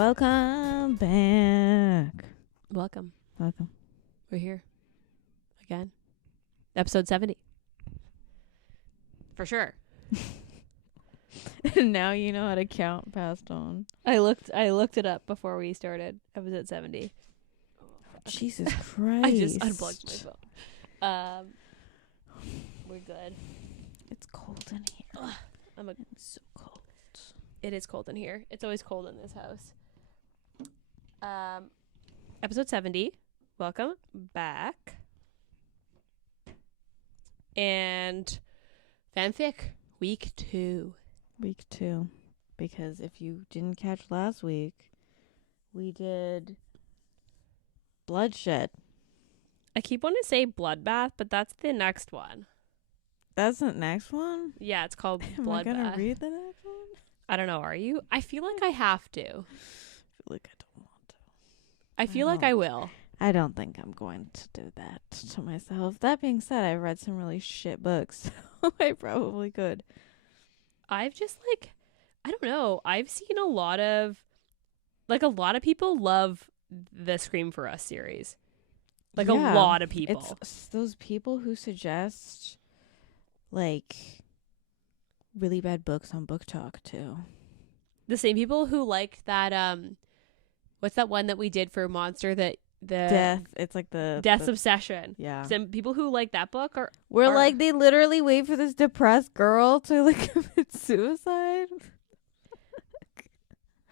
Welcome back. Welcome. Welcome. We're here again. Episode 70. For sure. Now you know how to count past on. I looked it up before we started. Episode 70. Jesus Christ. I just unplugged my phone. We're good. It's cold in here. It's so cold. It is cold in here. It's always cold in this house. Episode 70. Welcome back. And Fan Fic week 2. Week 2. Because if you didn't catch last week, we did Bloodshed. I keep wanting to say Bloodbath, but that's the next one. That's the next one? Yeah, it's called Am Bloodbath. I going to read the next one? I don't know. Are you? I feel like I have to. I feel like I don't want to. I feel like I will. I don't think I'm going to do that to myself. That being said, I read some really shit books, so I probably could. I've just I don't know. I've seen a lot of people love the Scream for Us series. A lot of people. It's those people who suggest really bad books on Book Talk too. The same people who liked that what's that one that we did for Monster, that the Death. It's like the Death's Obsession. Yeah. Some people who like that book are they literally wait for this depressed girl to commit suicide.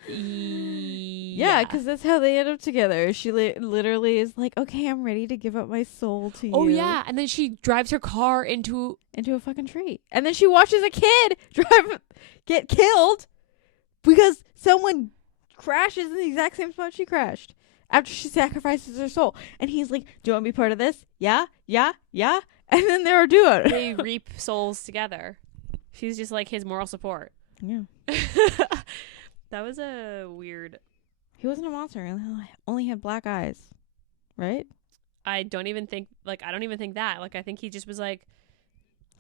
Yeah, because that's how they end up together. She literally is like, okay, I'm ready to give up my soul to you. Oh yeah, and then she drives her car into a fucking tree, and then she watches a kid get killed because someone crashes in the exact same spot she crashed after she sacrifices her soul. And he's like, do you want to be part of this? Yeah. And then they're doing. They reap souls together. She's just like his moral support. Yeah. That was a weird. He wasn't a monster. He only had black eyes, right? I don't even think that. I think he just was like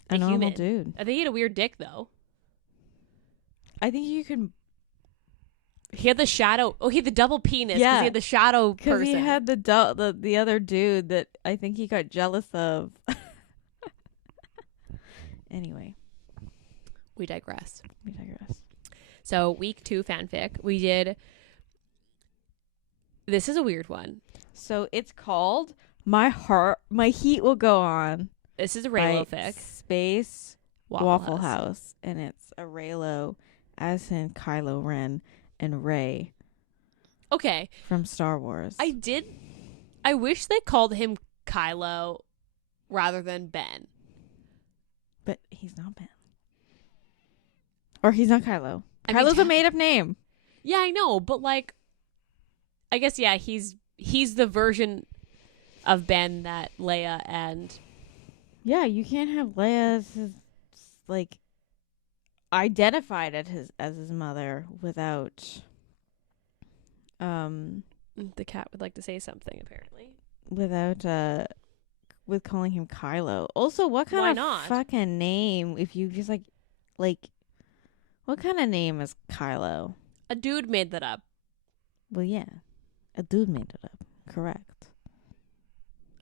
a normal human dude. I think he had a weird dick though. I think you can. He had the shadow. Oh, he had the double penis. Yeah, he had the shadow person. Because he had the other dude that I think he got jealous of. Anyway, we digress. So week 2 fanfic, we did. This is a weird one. So it's called My Heat Will Go On. This is a Reylo Fic. Space Waffle House. And it's a Reylo, as in Kylo Ren and Rey. Okay. From Star Wars. I wish they called him Kylo rather than Ben. But he's not Ben. Or he's not Kylo. Kylo's a made-up name. Yeah, I know, but I guess he's the version of Ben that Leia and. Yeah, you can't have Leia as identified as his mother without. The cat would like to say something apparently. With calling him Kylo. Also, what kind of fucking name if you just what kind of name is Kylo? A dude made that up. Well, yeah. A dude made it up. Correct.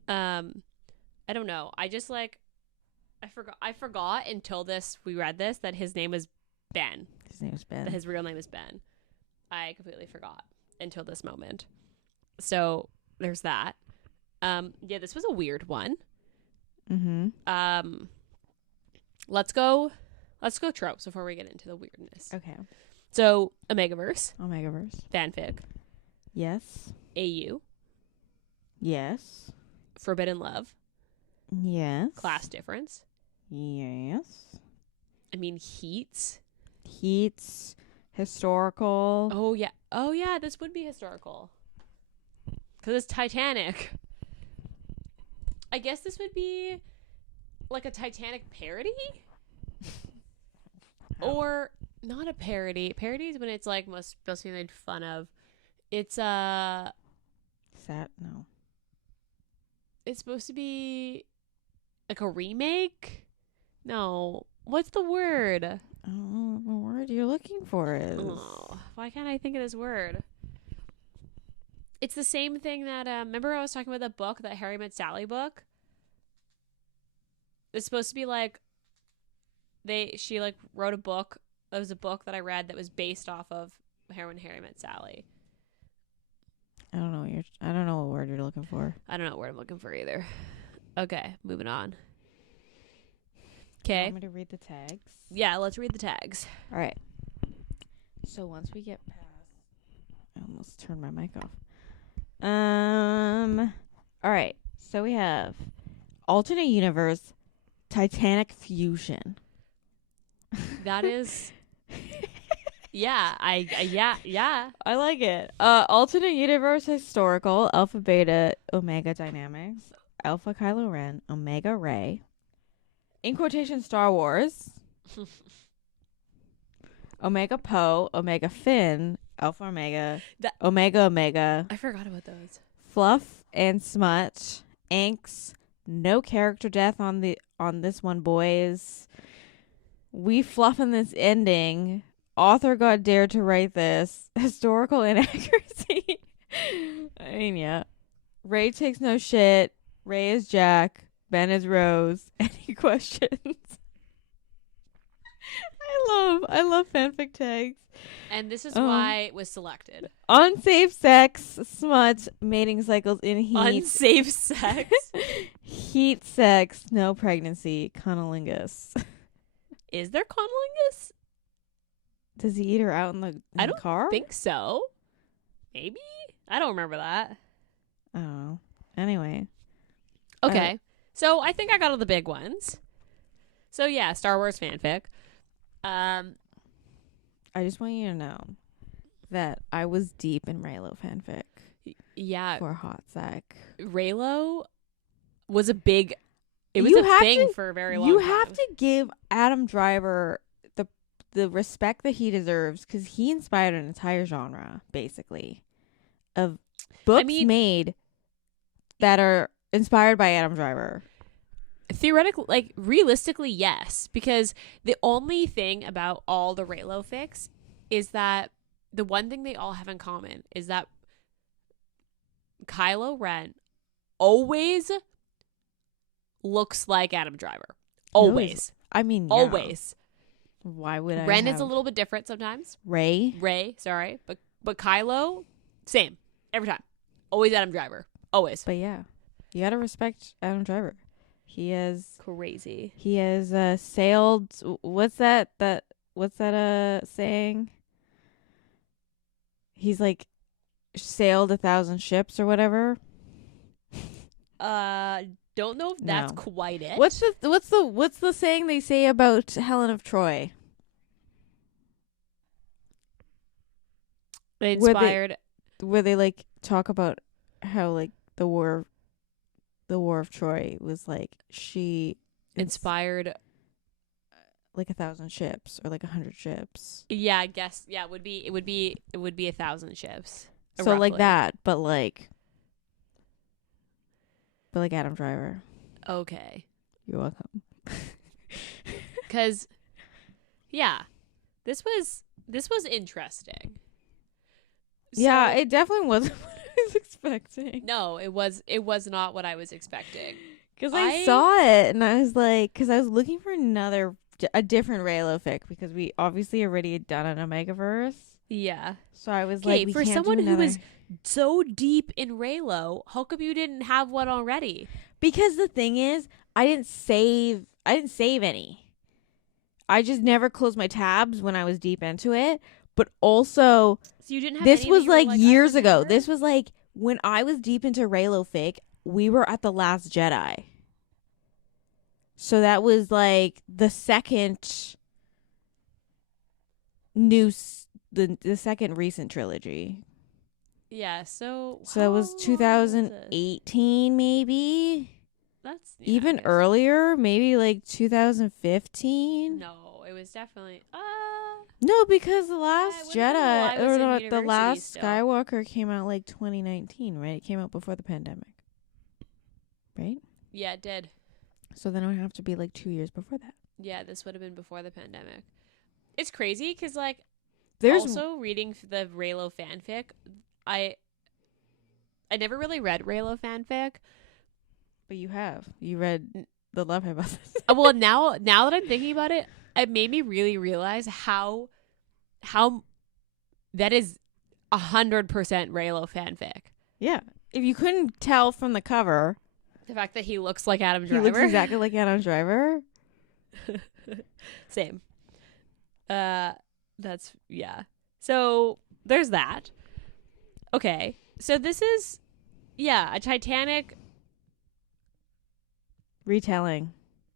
I don't know. I just I forgot until we read this that his name was Ben. His name is Ben. That his real name is Ben. I completely forgot until this moment. So there's that. Yeah, this was a weird one. Mm-hmm. Let's go tropes before we get into the weirdness. Okay. So Omegaverse. Fanfic. Yes. AU. Yes. Forbidden love. Yes. Class difference. Yes. I mean Heats. Historical. Oh yeah, this would be historical. Because it's Titanic. I guess this would be like a Titanic parody? Or not a parody. Parody is when it's supposed to be made fun of. It's No. It's supposed to be like a remake? No. What's the word? I don't know what word you're looking for is. Oh, why can't I think of this word? It's the same thing that remember I was talking about the book, that Harry Met Sally book. It's supposed to be like she like wrote a book. It was a book that I read that was based off of Harry Met Sally. I don't know what word you're looking for. I don't know what word I'm looking for either. Okay, moving on. Okay. Want me to read the tags? Yeah, let's read the tags. All right. So once we get past, I almost turned my mic off. All right. So we have alternate universe, Titanic fusion. That is. Yeah, yeah. I like it. Alternate universe, historical, Alpha, Beta, Omega dynamics, Alpha Kylo Ren, Omega Rey. In quotation, Star Wars. Omega Poe, Omega Finn, Alpha Omega, Omega. I forgot about those. Fluff and smut, angst, no character death on this one, boys. We fluffing this ending. Author got dared to write this. Historical inaccuracy. I mean, yeah. Ray takes no shit. Ray is Jack. Ben is Rose. Any questions? I love fanfic tags. And this is why it was selected. Unsafe sex, smut, mating cycles in heat. Unsafe sex. Heat sex, no pregnancy, cunnilingus. Is there cunnilingus? Does he eat her out in the car? I think so. Maybe? I don't remember that. I don't know. Anyway. Okay. So I think I got all the big ones. So yeah, Star Wars fanfic. I just want you to know that I was deep in Reylo fanfic. Yeah. For a hot sec. Reylo was a big... It was a thing for a very long time. You have to give Adam Driver the respect that he deserves, because he inspired an entire genre, basically, of books made that are inspired by Adam Driver. Theoretically, like, realistically, yes, because the only thing about all the Reylo fics is that the one thing they all have in common is that Kylo Ren always looks like Adam Driver. Always. I mean, yeah. Always. Why would I? Ren is a little bit different sometimes. Ray, sorry, but Kylo, same every time. Always Adam Driver. Always. But yeah, you gotta respect Adam Driver. He is crazy. He has sailed. What's that saying? He's like sailed 1,000 ships or whatever. Don't know if that's quite it. What's the saying they say about Helen of Troy? They inspired where they like talk about how like the war of Troy was like she inspired like 1,000 ships or like 100 ships. Yeah, I guess. Yeah, it would be 1,000 ships. So roughly. like that, but like Adam Driver. Okay. You're welcome. Cuz yeah. This was interesting. Yeah, it definitely wasn't what I was expecting. No, it was not what I was expecting. Because I saw it and I was like, because I was looking for a different Reylo fic, because we obviously already had done an Omegaverse. Yeah. So I was like, for someone who was so deep in Reylo, how come you didn't have one already? Because the thing is, I didn't save any. I just never closed my tabs when I was deep into it. But also, so you didn't have this any was like years ago. Remember? This was like when I was deep into Reylo fic, we were at The Last Jedi. So that was like the second the second recent trilogy. Yeah, so it was 2018 maybe. That's even earlier, maybe like 2015. No, it was definitely no, because The Last Jedi or the Last still. Skywalker came out like 2019, right? It came out before the pandemic. Right? Yeah, it did. So then it would have to be like 2 years before that. Yeah, this would have been before the pandemic. It's crazy because, like, there's also reading the Reylo fanfic, I never really read Reylo fanfic. But you have. You read The Love Hypothesis. Well, now that I'm thinking about it, it made me really realize how that is 100% Reylo fanfic. Yeah. If you couldn't tell from the cover, The fact that he looks like Adam Driver. he looks exactly like Adam Driver. Same. That's yeah. So there's that. Okay. So this is a Titanic retelling.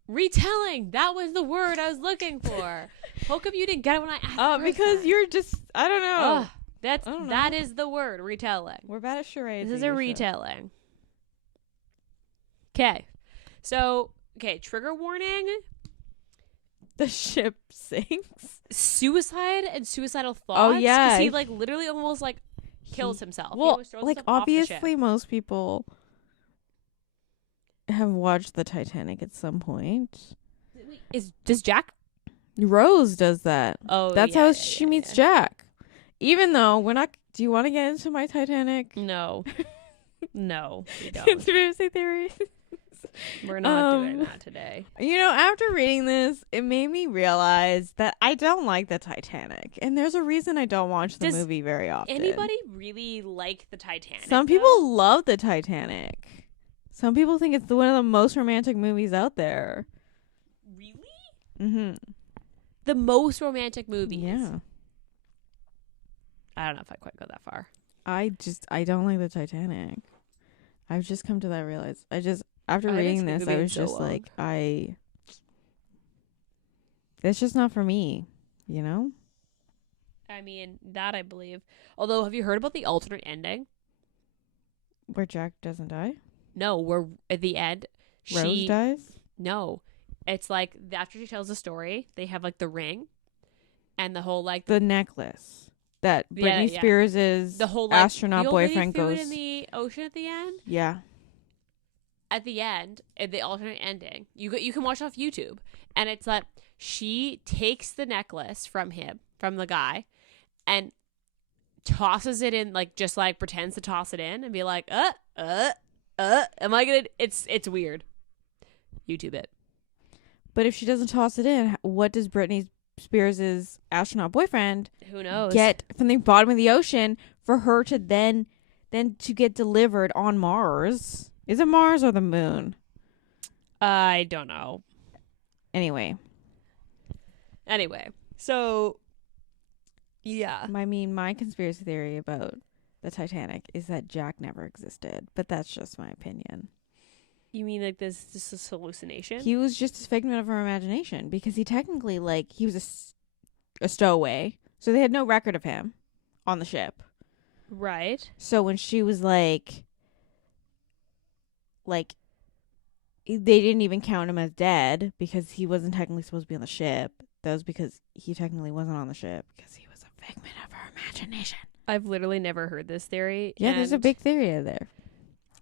That was the word I was looking for. How come you didn't get it when I asked? Oh, because you're just I don't know. That is the word, retelling. We're bad at charades. This is a retelling. Okay. So, trigger warning. The ship sinks. Suicide and suicidal thoughts. Oh, yeah. 'Cause he literally almost kills himself. Well, obviously most people have watched the Titanic at some point. Does Jack? Rose does that. Oh, that's how she meets Jack. Even though we're not. Do you want to get into my Titanic? No. No, we don't. Conspiracy theories. We're not doing that today. After reading this, it made me realize that I don't like the Titanic. And there's a reason I don't watch the movie very often. Anybody really like the Titanic? Some people love the Titanic. Some people think it's one of the most romantic movies out there. Really? Mm-hmm. The most romantic movies? Yeah. I don't know if I quite go that far. I don't like the Titanic. I've just come to that realize. After reading this, I was just like, it's just not for me, I mean, that I believe. Although, have you heard about the alternate ending? Where Jack doesn't die? No, where at the end, Rose dies? No. It's like, after she tells the story, they have the ring and the whole the necklace that Britney Spears' the whole astronaut boyfriend goes goes in the ocean at the end. Yeah. At the end, at the alternate ending, you can watch it off YouTube, and it's like she takes the necklace from the guy, and tosses it in, pretends to toss it in and be like, am I gonna? It's weird. YouTube it. But if she doesn't toss it in, what does Britney Spears' astronaut boyfriend get from the bottom of the ocean for her to then to get delivered on Mars? Is it Mars or the moon? I don't know. Anyway, so yeah. I mean, my conspiracy theory about the Titanic is that Jack never existed, but that's just my opinion. You mean this hallucination? He was just a figment of her imagination because he technically he was a stowaway, so they had no record of him on the ship. Right. So when she was they didn't even count him as dead because he wasn't technically supposed to be on the ship. That was because he technically wasn't on the ship because he was a figment of her imagination. I've literally never heard this theory. Yeah, there's a big theory out there.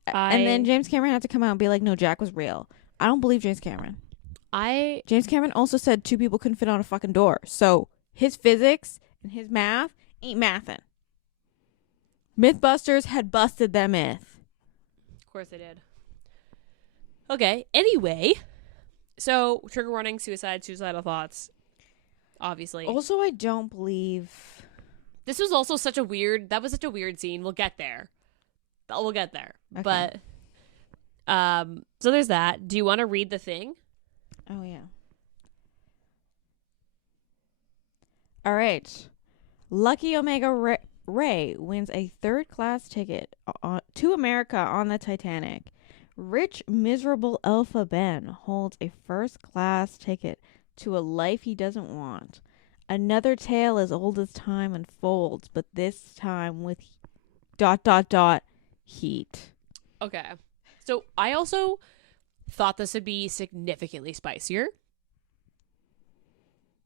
And then James Cameron had to come out and be like, no, Jack was real. I don't believe James Cameron. James Cameron also said 2 people couldn't fit on a fucking door. So his physics and his math ain't mathin'. Mythbusters had busted that myth. Of course they did. Okay, anyway. So, trigger warning, suicidal thoughts. Obviously. Also, I don't believe... This was also such a weird scene. We'll get there. Okay. But, so there's that. Do you want to read the thing? Oh, yeah. All right. Lucky Omega Ray wins a third-class ticket to America on the Titanic. Rich, miserable Alpha Ben holds a first-class ticket to a life he doesn't want. Another tale as old as time unfolds, but this time with ... heat. Okay. So I also thought this would be significantly spicier.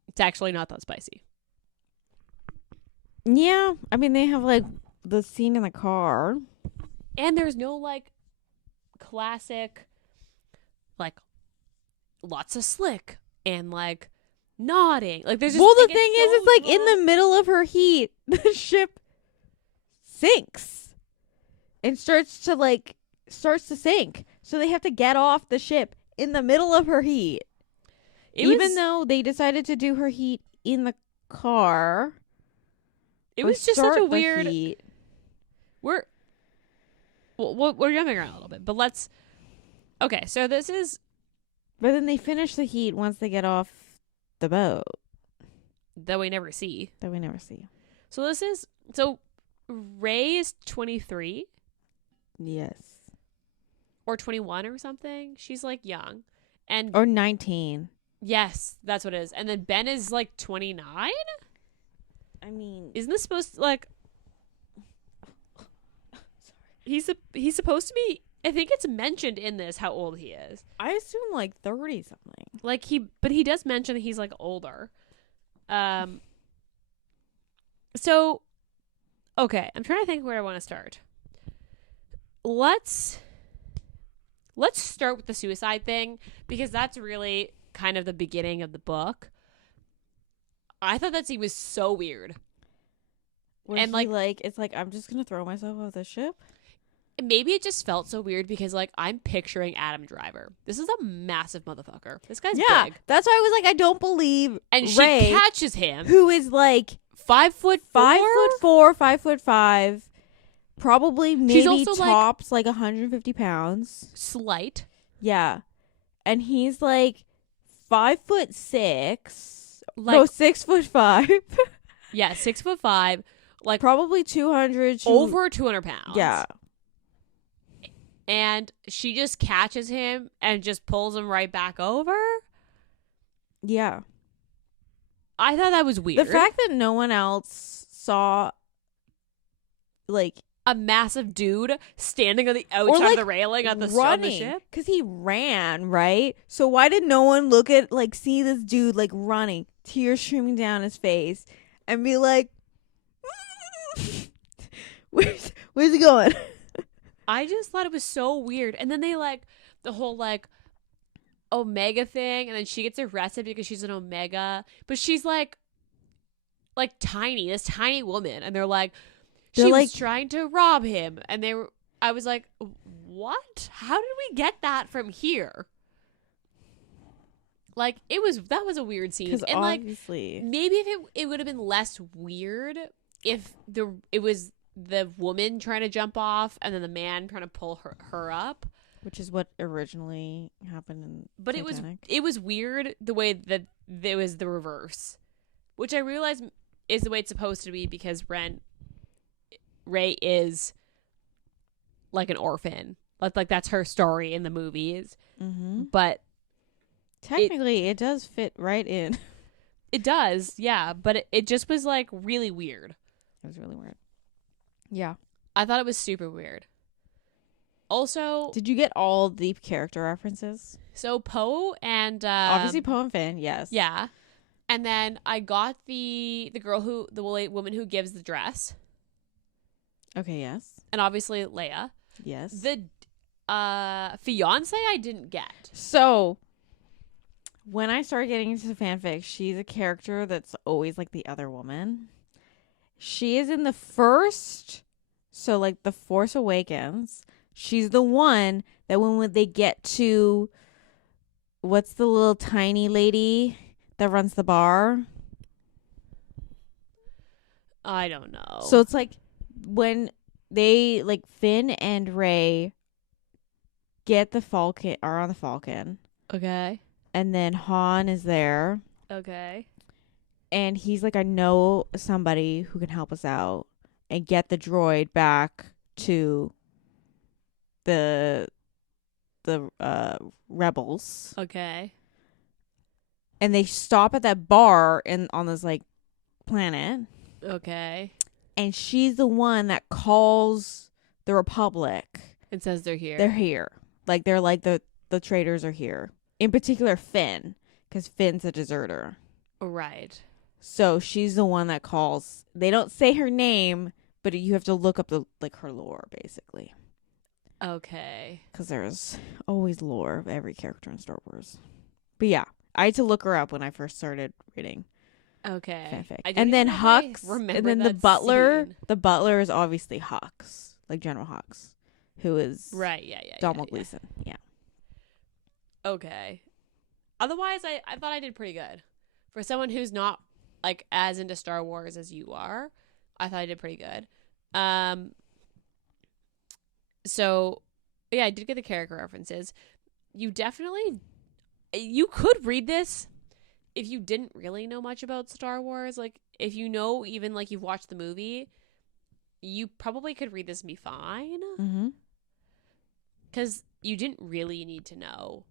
It's actually not that spicy. Yeah. I mean, they have the scene in the car. And there's no classic lots of slick and nodding. There's just the thing is it's in the middle of her heat, the ship sinks. and starts to sink. So they have to get off the ship in the middle of her heat. Even though they decided to do her heat in the car. It was just such a weird. Heat. We're jumping around a little bit, but let's. Okay, so this is. But then they finish the heat once they get off the boat. That we never see. So this is Rey is 23. Yes. Or 21 or something. She's like young, or 19. Yes, that's what it is. And then Ben is like 29. I mean, isn't this supposed to like? Sorry. He's supposed to be. I think it's mentioned in this how old he is. I assume like 30 something. Like but he does mention that he's like older. So, okay, I'm trying to think where I want to start. Let's start with the suicide thing because that's really kind of the beginning of the book. I thought that scene was so weird. And like it's like I'm just gonna throw myself off the ship. Maybe it just felt so weird because like I'm picturing Adam Driver. This is a massive motherfucker. This guy's big. That's why I was like, I don't believe. And Rey, she catches him, who is like 5'4", 5'5", probably maybe tops like 150 pounds. Slight. Yeah, and he's like 5'6", like 6'5". Yeah, 6'5", like probably 200 over 200 pounds. Yeah. And she just catches him and just pulls him right back over. Yeah. I thought that was weird. The fact that no one else saw like a massive dude standing on the outside of the railing on the ship. Because he ran, right? So why did no one look at see this dude running, tears streaming down his face, and be like, where's he going? I just thought it was so weird. And then they the whole Omega thing, and then she gets arrested because she's an Omega, but she's tiny, this tiny woman, and they're she was trying to rob him, and I was like, what? How did we get that from here? That was a weird scene. And obviously, maybe if it would have been less weird if it was the woman trying to jump off and then the man trying to pull her up, which is what originally happened in Titanic. It was weird the way that it was the reverse, which I realize is the way it's supposed to be because Rey is an orphan. That's her story in the movies. Mm-hmm. But technically it does fit right in. It does, yeah, but it just was really weird. It was really weird. Yeah. I thought it was super weird. Also, did you get all the character references? So Poe and obviously Poe and Finn, yes. Yeah. And then I got the woman who gives the dress. Okay, yes. And obviously Leia. Yes. The fiance I didn't get. So when I started getting into the fanfic, she's a character that's always the other woman. She is in the first, so the Force Awakens. She's the one that when they get to, what's the little tiny lady that runs the bar? I don't know. So it's when they Finn and Rey get the Falcon, are on the Falcon. Okay. And then Han is there. Okay. And he's I know somebody who can help us out and get the droid back to the rebels. Okay. And they stop at that bar on this planet. Okay. And she's the one that calls the Republic. It says they're here. They're here. They're the traitors are here. In particular, Finn, because Finn's a deserter. Right. So she's the one that calls. They don't say her name, but you have to look up her lore, basically. Okay. Because there's always lore of every character in Star Wars. But yeah, I had to look her up when I first started reading. Okay. Fanfic. And then Hux, and then the butler. Scene. The butler is obviously Hux. like General Hux, who is Right. Yeah. Donald Gleason. Yeah. Okay. Otherwise, I thought I did pretty good for someone who's not like as into Star Wars as you are. I thought I did pretty good. So yeah, I did get the character references. You could read this if you didn't really know much about Star Wars. Like if you know, even like you've watched the movie, you probably could read this and be fine. Mm-hmm. Because you didn't really need to know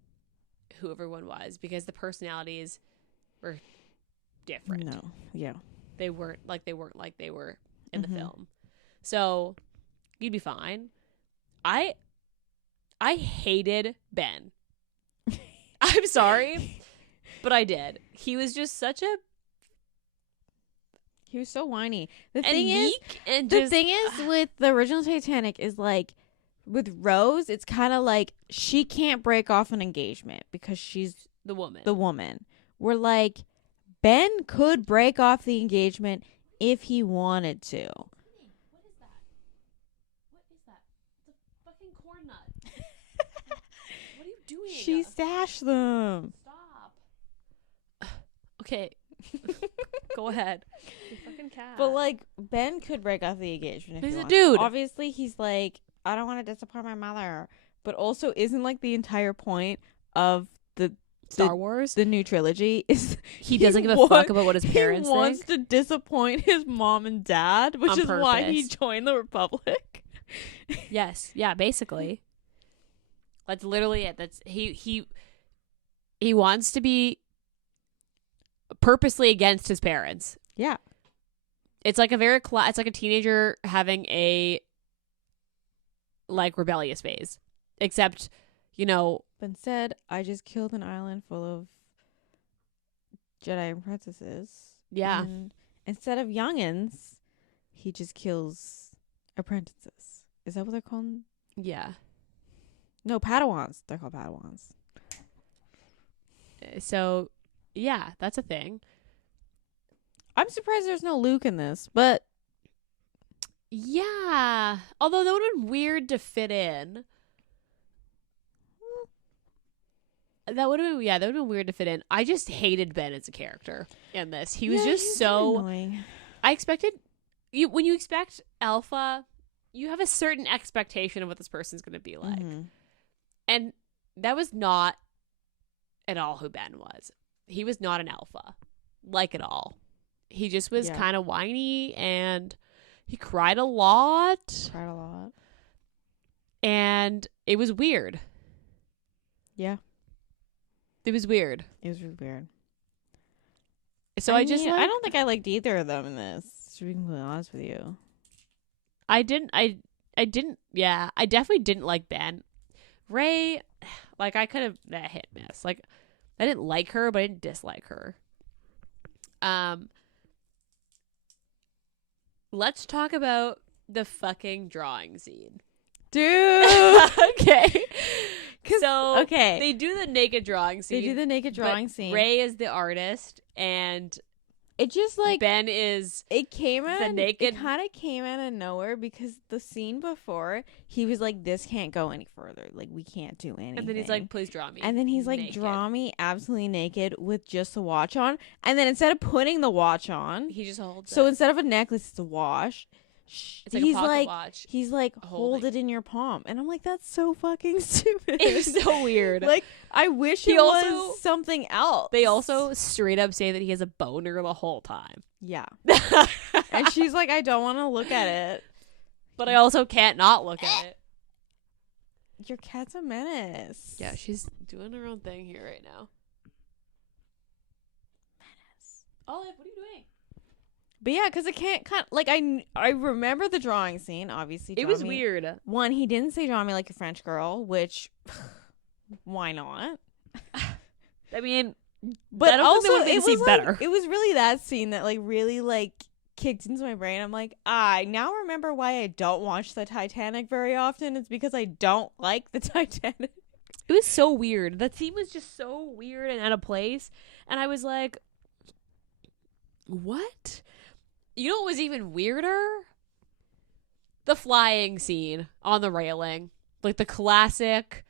who everyone was because the personalities were different. No. Yeah. They weren't like they were in the film. So you'd be fine. I hated Ben. I'm sorry, but I did. He was just he was so whiny. The thing is with the original Titanic is like with Rose, it's kind of like she can't break off an engagement because she's the woman. We're like Ben could break off the engagement if he wanted to. What is that? It's a fucking corn nut. What are you doing? She stashed them. Stop. Okay. Go ahead. You fucking cat. But like Ben could break off the engagement if He's he a wants. dude. Obviously, he's like, I don't want to disappoint my mother. But also, isn't like the entire point of the Star Wars, the new trilogy, is he doesn't give a fuck about what his parents He wants think. to disappoint his mom and dad, which On is why he purpose. joined the Republic. Yes. Yeah. Basically, that's literally it. That's he wants to be purposely against his parents. Yeah. It's like it's like a teenager having a like rebellious phase, except But instead, I just killed an island full of Jedi apprentices. Yeah. And instead of youngins, he just kills apprentices. Is that what they're called? Yeah. No, Padawans. They're called Padawans. So, yeah, that's a thing. I'm surprised there's no Luke in this, but Yeah. Although that would have been weird to fit in. That would have been weird to fit in. I just hated Ben as a character in this. He was just he's so annoying. I expected when you expect alpha, you have a certain expectation of what this person's going to be like. Mm-hmm. And that was not at all who Ben was. He was not an alpha, like at all. He just was kind of whiny and he cried a lot. And it was weird. Yeah. It was weird. It was really weird. So I just I don't think I liked either of them in this, to be completely honest with you. I definitely didn't like Ben. Rey, like I could have hit and miss. Like I didn't like her, but I didn't dislike her. Let's talk about the fucking drawing scene. Dude. Okay. So okay. they do the naked drawing scene. They do the naked drawing scene. Rey is the artist and it just like Ben is it came out the naked. It kind of came out of nowhere because the scene before he was like, "This can't go any further. Like we can't do anything." And then he's like, "Please draw me." And then he's like, naked. "Draw me absolutely naked with just the watch on." And then instead of putting the watch on, He just holds. so it. instead of a necklace, it's a wash. It's like he's a pocket like, watch. He's like, hold it in your palm, and I'm like, that's so fucking stupid. It was so weird. Like, I wish He it also- was something else. They also straight up say that he has a boner the whole time. yeah. And she's like, I don't want to look at it. But I also can't not look at it. Your cat's a menace. Yeah, she's doing her own thing here right now. Menace. Olive, what are you doing? But yeah, because it can't like I remember the drawing scene. Obviously, It was weird. One, he didn't say draw me like a French girl, which why not? I mean, But I don't also, think that would make it it seem was better. It was really that scene that like really like kicked into my brain. I'm like, I now remember why I don't watch the Titanic very often. It's because I don't like the Titanic. It was so weird. That scene was just so weird and out of place. And I was like, what? You know what was even weirder? the flying scene on the railing, like the classic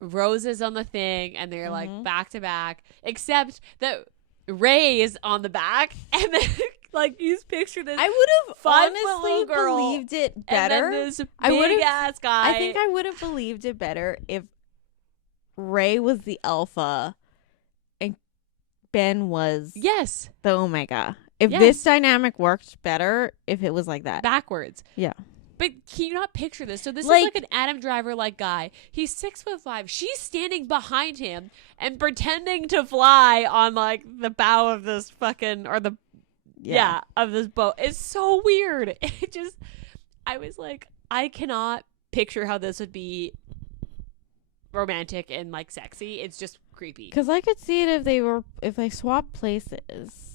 roses on the thing, and they're like back to back, except that Ray is on the back, and then like you just picture this. I would have honestly girl, believed it better. And then this big ass guy. I think I would have believed it better if Ray was the alpha and Ben was the omega. If this dynamic worked better, if it was like that. Backwards. Yeah. But can you not picture this? So this is like an Adam Driver-like guy. He's 6'5". She's standing behind him and pretending to fly on like the bow of this fucking, or the, of this boat. It's so weird. I was like, I cannot picture how this would be romantic and like sexy. It's just creepy. Because I could see it if they swapped places.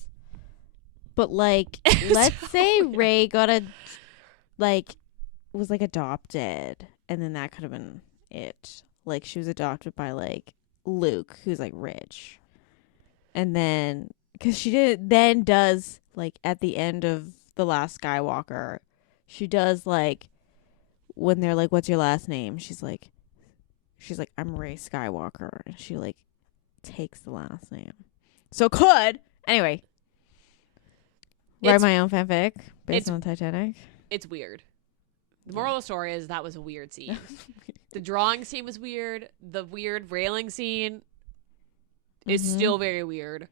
But like, let's say Ray was like adopted, and then that could have been it. Like she was adopted by like Luke, who's like rich, and then because she does like at the end of The Last Skywalker, she does like when they're like, "What's your last name?" She's like, "I'm Rey Skywalker," and she like takes the last name. So anyway. Write my own fanfic based on Titanic. It's weird. The moral of the story is that was a weird scene. The drawing scene was weird. The weird railing scene is still very weird.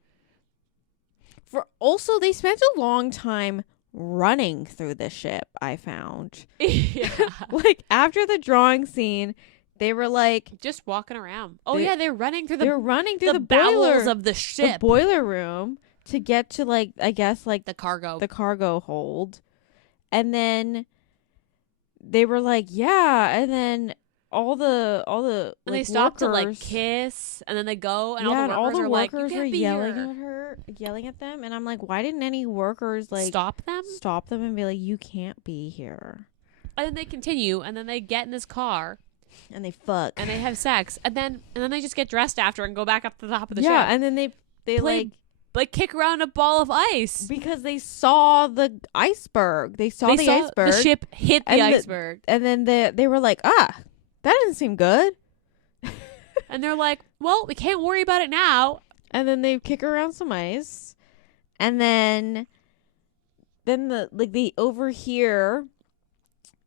Also, they spent a long time running through the ship, I found. Yeah. Like, after the drawing scene, they were like... just walking around. Oh, they're running through the... They're running through the bowels of the ship. The boiler room. To get to like, I guess like the cargo hold, and they were like, and then all the and like, they stopped workers, to like kiss, and then they go, and all the workers are were yelling at them, and I'm like, why didn't any workers like stop them and be like, you can't be here? And then they continue, and then they get in this car, and they fuck, and they have sex, and then they just get dressed after and go back up to the top of the ship. and then they like kick around a ball of ice because they saw the iceberg. They saw the iceberg. The ship hit the iceberg, and then they were like, that doesn't seem good. And they're like, well, we can't worry about it now. And then they kick around some ice, and then they overhear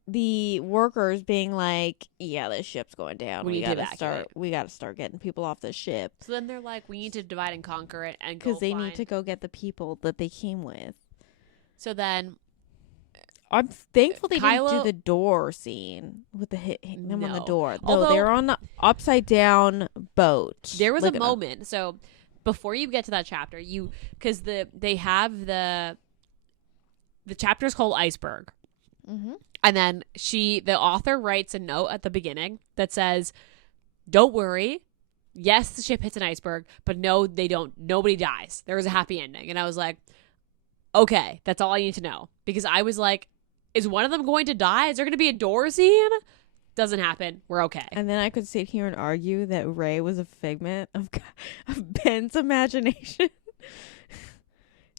the workers being like, this ship's going down. We gotta start getting people off the ship. So then they're like, we need to divide and conquer it, and because they need to go get the people that they came with. So then I'm thankful they didn't do the door scene with the hitting them on the door. Although they're on the upside down boat. There was a moment. So before you get to that chapter, because they have the chapter is called Iceberg. Mm-hmm. And then the author writes a note at the beginning that says, don't worry. Yes, the ship hits an iceberg, but no, they don't. Nobody dies. There was a happy ending. And I was like, okay, that's all I need to know. Because I was like, is one of them going to die? Is there going to be a door scene? Doesn't happen. We're okay. And then I could sit here and argue that Ray was a figment of Ben's imagination.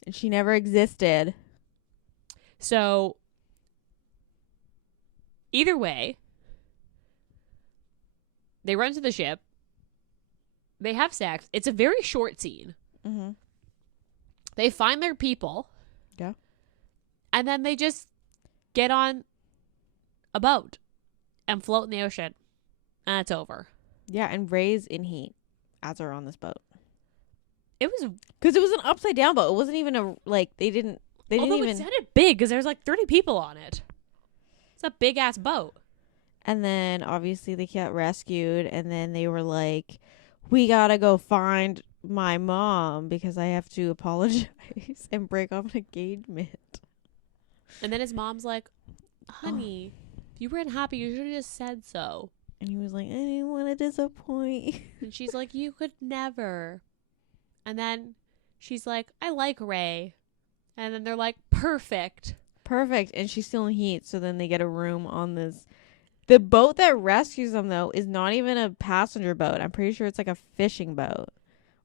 And she never existed. So either way, they run to the ship. They have sex. It's a very short scene. Mm-hmm. They find their people. Yeah. And then they just get on a boat and float in the ocean. And it's over. Yeah, and Ray's in heat as they're on this boat. It was... because it was an upside down boat. It wasn't even Although it sounded big because there's like 30 people on it. It's a big ass boat. And then obviously they got rescued, and then they were like, we gotta go find my mom because I have to apologize and break off an engagement. And then his mom's like, honey, if you weren't happy, you should have just said so. And he was like, I didn't want to disappoint. And she's like, you could never. And then she's like, I like Ray. And then they're like, perfect. And she's still in heat. So then they get a room on this. The boat that rescues them, though, is not even a passenger boat. I'm pretty sure it's like a fishing boat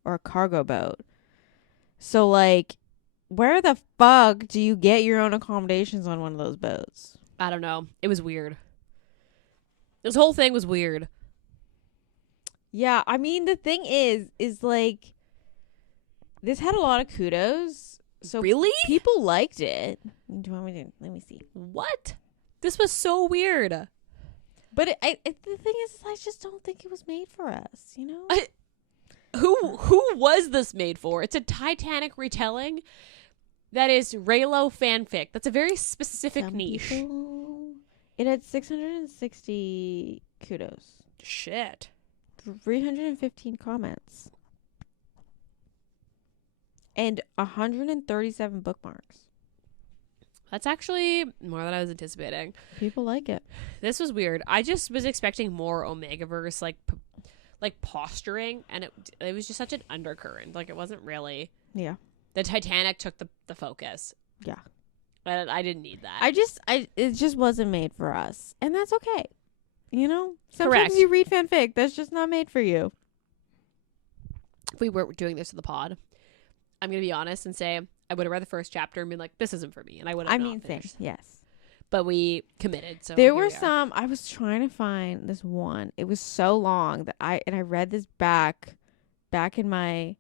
or a cargo boat. So, like, where the fuck do you get your own accommodations on one of those boats? I don't know. It was weird. This whole thing was weird. Yeah, I mean, the thing is like, this had a lot of kudos. So Really? people liked it. Do you want me to? Let me see. What? This was so weird. But the thing is, I just don't think it was made for us. You know? Who was this made for? It's a Titanic retelling. That is Reylo Fan Fic. That's a very specific Some niche. people- It had 660 kudos, Shit. 315 comments, and 137 bookmarks. That's actually more than I was anticipating. People like it. This was weird. I just was expecting more Omegaverse like posturing, and it was just such an undercurrent. Like, it wasn't really. Yeah. The Titanic took the focus. Yeah. And I didn't need that. It just wasn't made for us, and that's okay. You know, sometimes Correct. you read fanfic that's just not made for you. If we were doing this to the pod, I'm gonna be honest and say I would have read the first chapter and been like, "This isn't for me," and I would have. Same. Finished. Yes. But we committed. So There here were we are. some. I was trying to find this one. It was so long that I read this back in my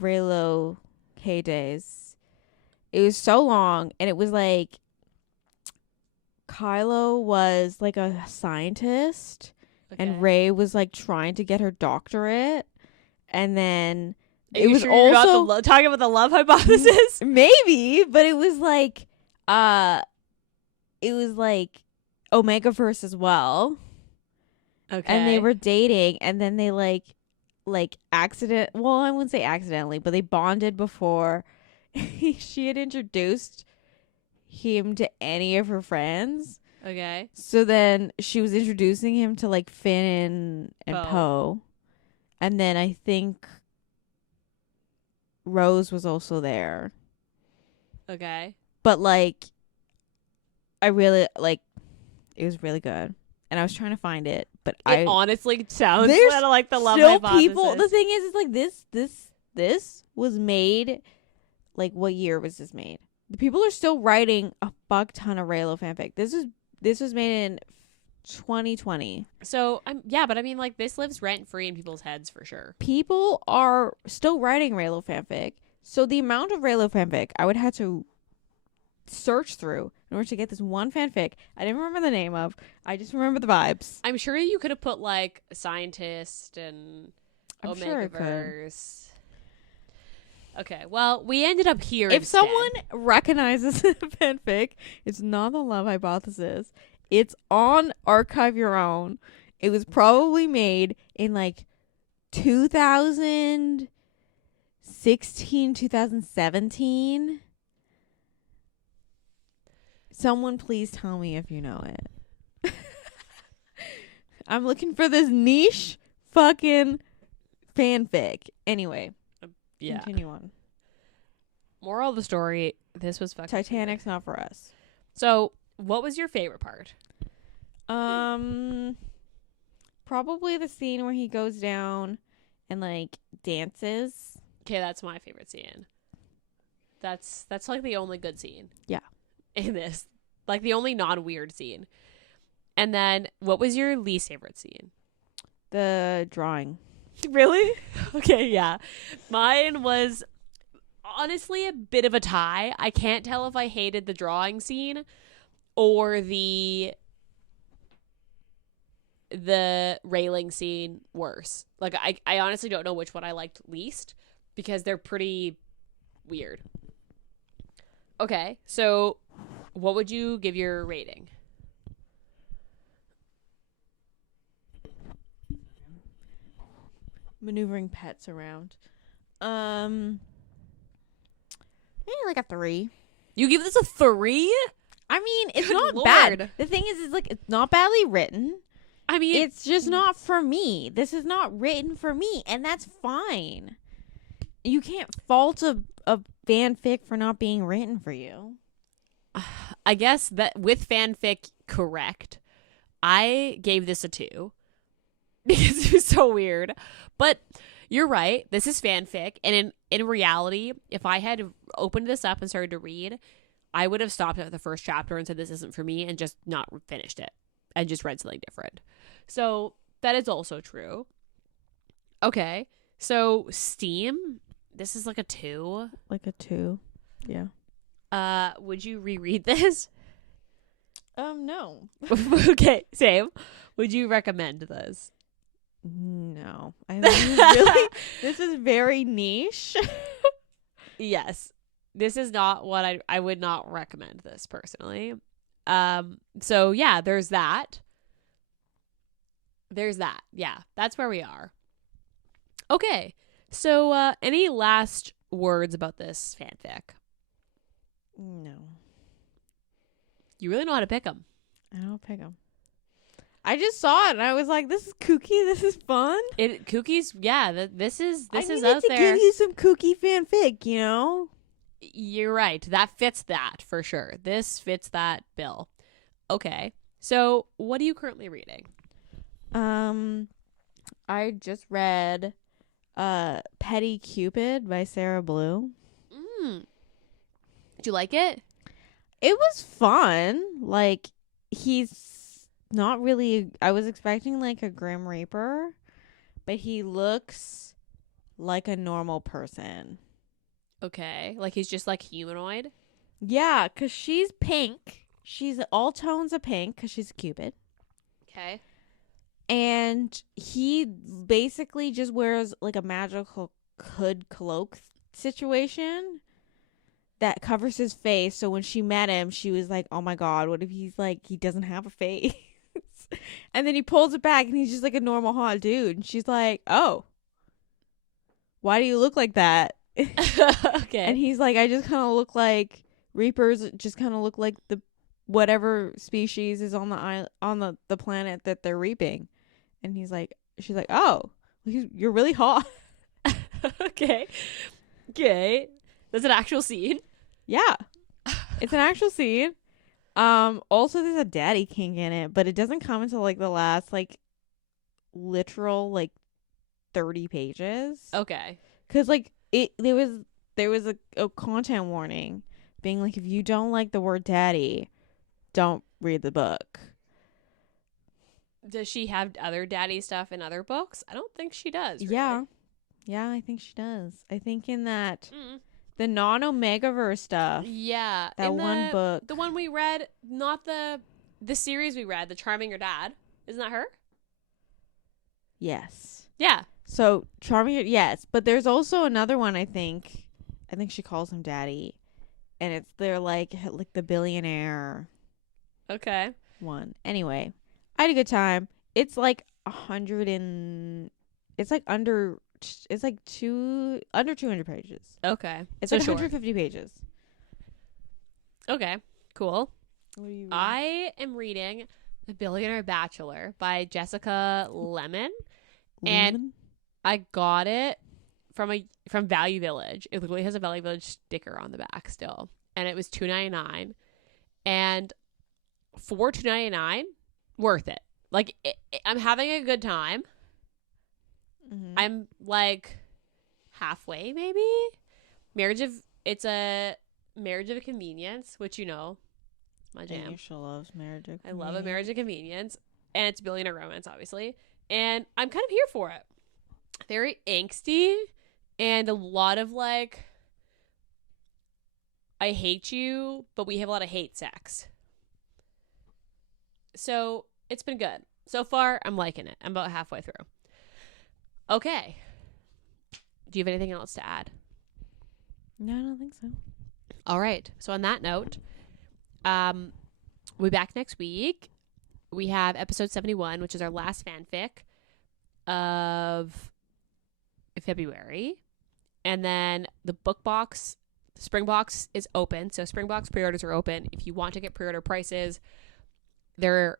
Reylo heydays. It was so long, and it was like Kylo was like a scientist, and Rey was like trying to get her doctorate, and then Are it you was sure you're not also talking about the love hypothesis. maybe, but it was like Omegaverse as well. Okay. And they were dating, and then they like I wouldn't say accidentally, but they bonded before she had introduced him to any of her friends. Okay. So then she was introducing him to like Finn and Poe. And then I think Rose was also there. Okay. But like, I really like, it was really good. And I was trying to find it, but It honestly sounds there's kind of like the love still hypothesis. people. The thing is like this was made. Like, what year was this made? The people are still writing a fuck ton of Reylo fanfic. This was made in 2020. So but I mean, like, this lives rent free in people's heads for sure. People are still writing Reylo fanfic. So the amount of Reylo fanfic I would have to search through in order to get this one fanfic I didn't remember the name of. I just remember the vibes. I'm sure you could have put like scientist and I'm sure I could. Omegaverse. Okay, well, we ended up here. If instead. someone recognizes a fanfic, it's not the love hypothesis. It's on Archive Your Own. It was probably made in like 2016, 2017. Someone please tell me if you know it. I'm looking for this niche fucking fanfic. Anyway. Yeah. Continue on. Moral of the story: this was fucking Titanic's not for us. So, what was your favorite part? Probably the scene where he goes down and like dances. Okay, that's my favorite scene. That's like the only good scene. Yeah. In this, like the only non-weird scene. And then, what was your least favorite scene? The drawing. Really? Okay, yeah. Mine was honestly a bit of a tie. I can't tell if I hated the drawing scene or the railing scene worse. Like, I honestly don't know which one I liked least because they're pretty weird. Okay, so what would you give your rating? Maneuvering pets around. Maybe like a 3. You give this a 3? I mean, it's Good not Lord. bad. The thing is, it's like it's not badly written. I mean, It's just not for me. This is not written for me, and that's fine. You can't fault a fanfic for not being written for you. I guess that with fanfic correct, I gave this a 2 because it was so weird. But you're right. This is fanfic. And in reality, if I had opened this up and started to read, I would have stopped at the first chapter and said this isn't for me and just not finished it and just read something different. So that is also true. Okay. So Steam, this is like a 2. Like a 2. Yeah. Would you reread this? No. Okay, same. Would you recommend this? No. I think this is very niche. Yes. This is not what I would not recommend this personally. So yeah, there's that. Yeah, that's where we are. Okay. So any last words about this fanfic? No. You really know how to pick them. I don't pick them. I just saw it and I was like, "This is kooky. This is fun." Kookies, yeah. This is I out needed to there. give you some kooky fanfic, you know. You're right. That fits that for sure. This fits that bill. Okay. So, what are you currently reading? I just read Petty Cupid by Sarah Blue. Did you like it? It was fun. Like, he's not really, I was expecting like a Grim Reaper, but he looks like a normal person. Okay. Like he's just like humanoid? Yeah, because she's pink. She's all tones of pink because she's a Cupid. Okay. And he basically just wears like a magical hood cloak situation that covers his face. So when she met him, she was like, "Oh my God, what if he's like, he doesn't have a face?" And then he pulls it back and he's just like a normal hot dude. And she's like, "Oh, why do you look like that?" Okay. And he's like, "I just kind of look like Reapers just kind of look like the whatever species is on the planet that they're reaping." And she's like, "Oh, you're really hot." Okay. That's an actual scene. Yeah. It's an actual scene. Also there's a daddy kink in it, but it doesn't come until like the last like literal like 30 pages. Okay. Cuz like there was a content warning being like, if you don't like the word daddy, don't read the book. Does she have other daddy stuff in other books? I don't think she does. Really. Yeah. Yeah, I think she does. I think in that the non-Omegaverse stuff. Yeah. That one book. The one we read, not the series we read, The Charming Your Dad. Isn't that her? Yes. Yeah. So Charming, yes, but there's also another one. I think she calls him Daddy, and it's they're like the billionaire Okay. one. Anyway, I had a good time. It's like under 200 pages. Okay. It's So like short. 150 pages. Okay. Cool. What are you reading? I am reading The Billionaire Bachelor by Jessica Lemon. And I got it from Value Village. It literally has a Value Village sticker on the back still. And it was $2.99. And for $2.99, worth it. Like, I'm having a good time. Mm-hmm. I'm like halfway, maybe. It's a Marriage of Convenience, which you know, my jam. Aisha loves Marriage of Convenience. I love a Marriage of Convenience, and it's billionaire romance, obviously. And I'm kind of here for it. Very angsty, and a lot of like, I hate you, but we have a lot of hate sex. So it's been good. So far, I'm liking it. I'm about halfway through. Okay. Do you have anything else to add? No, I don't think so. All right. So on that note, we'll be back next week. We have episode 71, which is our last fanfic of February. And then the book box, the spring box is open. So spring box pre-orders are open. If you want to get pre-order prices, they're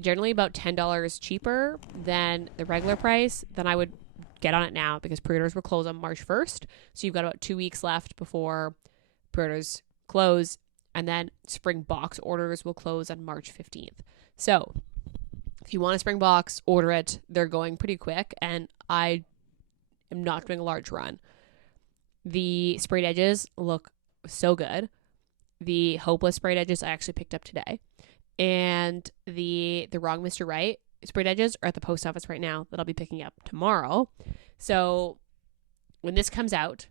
generally about $10 cheaper than the regular price. Then I would get on it now because pre-orders will close on March 1st. So you've got about 2 weeks left before pre-orders close. And then spring box orders will close on March 15th. So if you want a spring box, order it. They're going pretty quick, and I am not doing a large run. The sprayed edges look so good. The hopeless sprayed edges I actually picked up today. And the wrong Mr. Right sprayed edges are at the post office right now that I'll be picking up tomorrow. So when this comes out,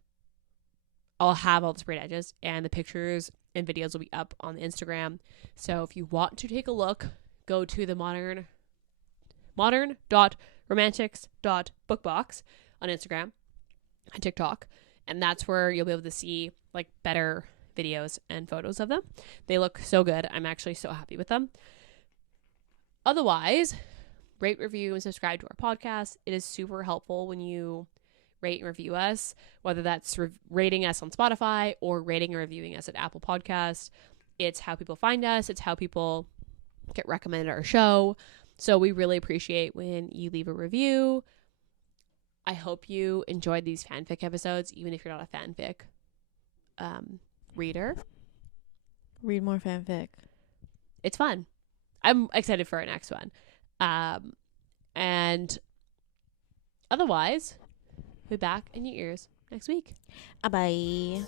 I'll have all the sprayed edges, and the pictures and videos will be up on the Instagram. So if you want to take a look, go to the modern.romantics.bookbox on Instagram and TikTok, and that's where you'll be able to see like better videos and photos of them. They look so good. I'm actually so happy with them. Otherwise, rate, review, and subscribe to our podcast. It is super helpful when you rate and review us, whether that's rating us on Spotify or rating or reviewing us at Apple Podcasts. It's how people find us. It's how people get recommended our show. So we really appreciate when you leave a review. I hope you enjoyed these fanfic episodes, even if you're not a fanfic reader. Read more fanfic. It's fun. I'm excited for our next one. And otherwise, be back in your ears next week. Bye.